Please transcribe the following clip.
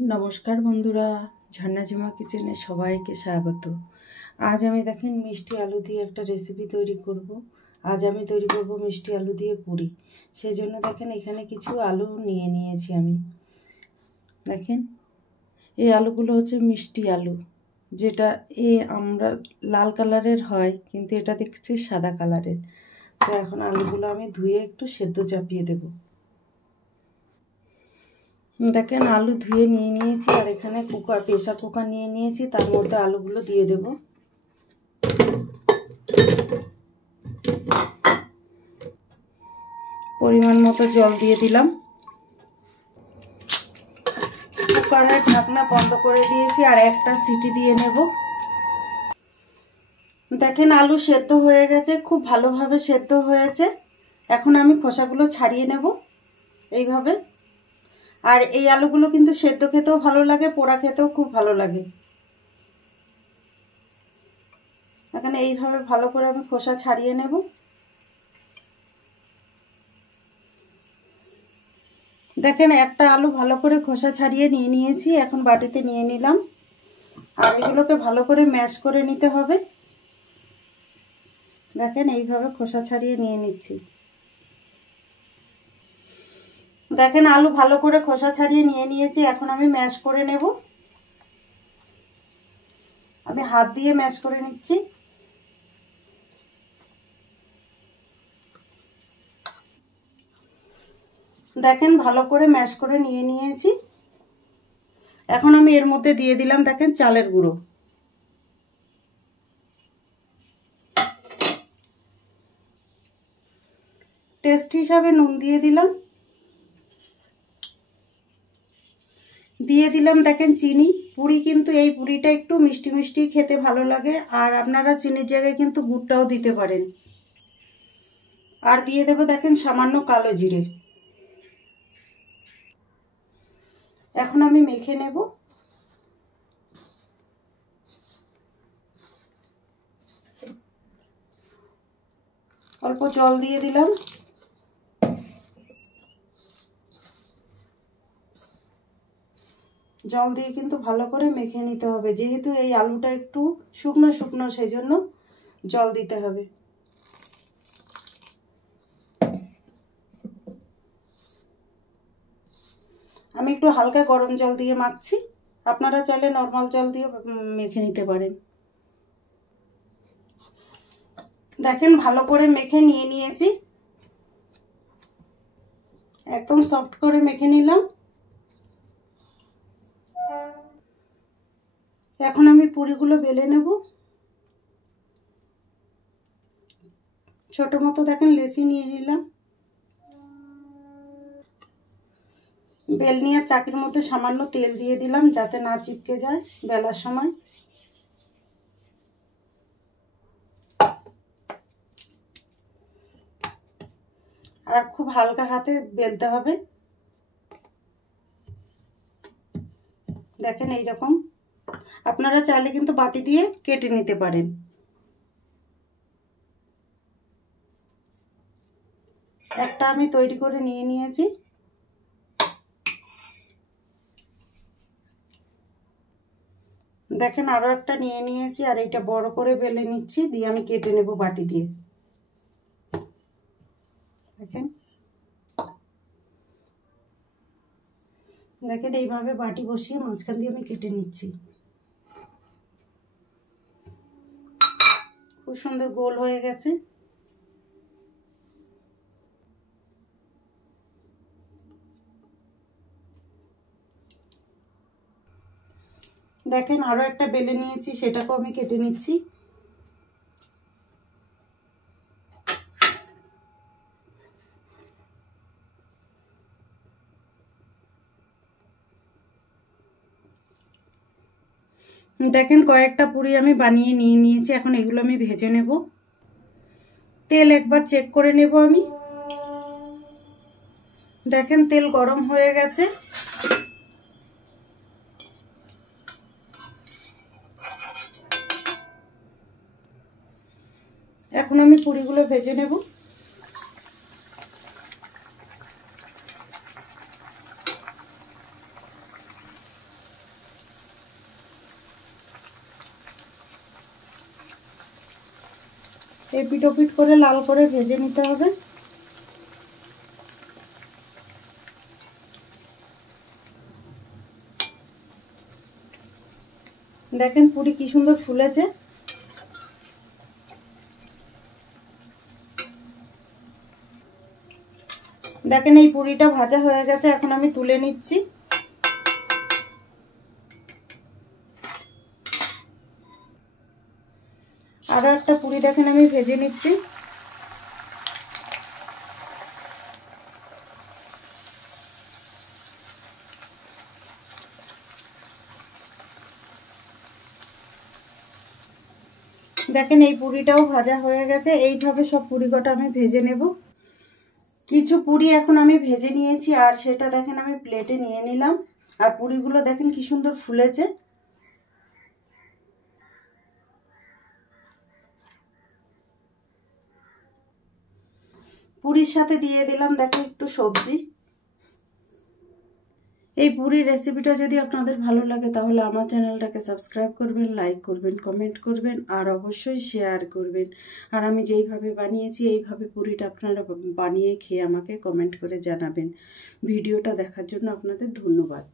নমস্কার বন্ধুরা, ঝর্ণা ঝুমা কিচেনে সবাইকে স্বাগত। আজ আমি দেখেন মিষ্টি আলু দিয়ে একটা রেসিপি তৈরি করব। আজ আমি তৈরি করব মিষ্টি আলু দিয়ে পুরি। সেই জন্য দেখেন এখানে কিছু আলু নিয়ে নিয়েছি আমি। দেখেন এই আলুগুলো হচ্ছে মিষ্টি আলু, যেটা আমরা লাল কালারের হয়, কিন্তু এটা দেখছি সাদা কালারের। তো এখন আলুগুলো আমি ধুয়ে একটু সেদ্ধ চাপিয়ে দেবো। দেখেন আলু ধুয়ে নিয়ে নিয়েছি, আর এখানে প্রেসার কুকার নিয়ে নিয়েছি, তার মধ্যে আলুগুলো দিয়ে দেব। পরিমাণ মতো জল দিয়ে দিলাম। কুকারের ঢাকনা বন্ধ করে দিয়েছি, আর একটা সিটি দিয়ে নেব। দেখেন আলু সেদ্ধ হয়ে গেছে, খুব ভালোভাবে সেদ্ধ হয়েছে। এখন আমি খোসাগুলো ছাড়িয়ে নেব এইভাবে। আর এই আলুগুলো কিন্তু সেদ্ধ খেতেও ভালো লাগে, পোড়া খেতেও খুব ভালো লাগে। এখানে এইভাবে ভালো করে আমি খোসা ছাড়িয়ে নেব। দেখেন একটা আলু ভালো করে খোসা ছাড়িয়ে নিয়ে নিয়েছি, এখন বাটিতে নিয়ে নিলাম। আর এগুলোকে ভালো করে ম্যাশ করে নিতে হবে। দেখেন এইভাবে খোসা ছাড়িয়ে নিয়ে নিচ্ছি। দেখেন আলু ভালো করে খোসা ছাড়িয়ে নিয়ে নিয়েছি, এখন আমি ম্যাশ করে নেব। আমি হাত দিয়ে ম্যাশ করে নিচ্ছি। দেখেন ভালো করে ম্যাশ করে নিয়ে নিয়েছি। এখন আমি এর মধ্যে দিয়ে দিলাম দেখেন চালের গুঁড়ো। টেস্ট হিসাবে নুন দিয়ে দিলাম। দিয়ে দিলাম দেখেন চিনি। পুরি কিন্তু এই পুরিটা একটু মিষ্টি মিষ্টি খেতে ভালো লাগে, আর আপনারা চিনির জায়গায় কিন্তু গুড়টাও দিতে পারেন। আর দিয়ে দেবো দেখেন সামান্য কালো জিরে। এখন আমি মেখে নেব। অল্প জল দিয়ে দিলাম। জল দিয়ে কিন্তু ভালো করে মেখে নিতে হবে, যেহেতু এই আলুটা একটু শুকনো শুকনো, সেই জন্য জল দিতে হবে। আমি একটু হালকা গরম জল দিয়ে মাখছি, আপনারা চাইলে নর্মাল জল দিয়ে মেখে নিতে পারেন। দেখেন ভালো করে মেখে নিয়ে নিয়েছি, একদম সফট করে মেখে নিলাম। এখন আমি পুরিগুলো বেলে নেব। ছোট মতো দেখেন লেচি নিয়ে নিলাম। বেলনি আর চাকির মধ্যে সামান্য তেল দিয়ে দিলাম, যাতে না চিপকে যায় বেলার সময়। আর খুব হালকা হাতে বেলতে হবে। দেখেন এইরকম। আপনারা চাইলে কিন্তু বাটি দিয়ে কেটে নিতে পারেন। একটা আমি তৈরি করে নিয়ে নিয়েছি। দেখেন আরো একটা নিয়ে নিয়েছি, আর এটা বড় করে বেলে নিচ্ছি, দিয়ে আমি কেটে নেব বাটি দিয়ে। দেখেন দেখেন এইভাবে বাটি বসিয়ে মাঝখান দিয়ে আমি কেটে নিচ্ছি। খুব সুন্দর গোল হয়ে গেছে। দেখেন আরো একটা বেলে নিয়েছি, সেটাকেও আমি কেটে নিচ্ছি। দেখেন কয়েকটা পুরি আমি বানিয়ে নিয়ে নিয়েছি, এখন এগুলো আমি ভেজে নেব। তেল একবার চেক করে নেব আমি। দেখেন তেল গরম হয়ে গেছে। এখন আমি পুরিগুলো ভেজে নেব। এপিট ওপিট করে লাল করে ভেজে নিতে হবে। দেখেন পুরি কি সুন্দর ফুলেছে। দেখেন এই পুরিটা ভাজা হয়ে গেছে, এখন আমি তুলে নিচ্ছি। আরো একটা পুরি দেখেন আমি ভেজে নিচ্ছি। দেখেন এই পুরিটাও ভাজা হয়ে গেছে। এইভাবে সব পুরি কটা আমি ভেজে নেব। কিছু পুরি এখন আমি ভেজে নিয়েছি, আর সেটা দেখেন আমি প্লেটে নিয়ে নিলাম। আর পুরিগুলো দেখেন কি সুন্দর ফুলেছে। পুরির সাথে দিয়ে দিলাম দেখেন একটু সবজি। এই পুরির রেসিপিটা যদি আপনাদের ভালো লাগে তাহলে আমার চ্যানেলটাকে সাবস্ক্রাইব করবেন, লাইক করবেন, কমেন্ট করবেন, আর অবশ্যই শেয়ার করবেন। আর আমি যেইভাবে বানিয়েছি এইভাবে পুরিটা আপনারা বানিয়ে খেয়ে আমাকে কমেন্ট করে জানাবেন। ভিডিওটা দেখার জন্য আপনাদের ধন্যবাদ।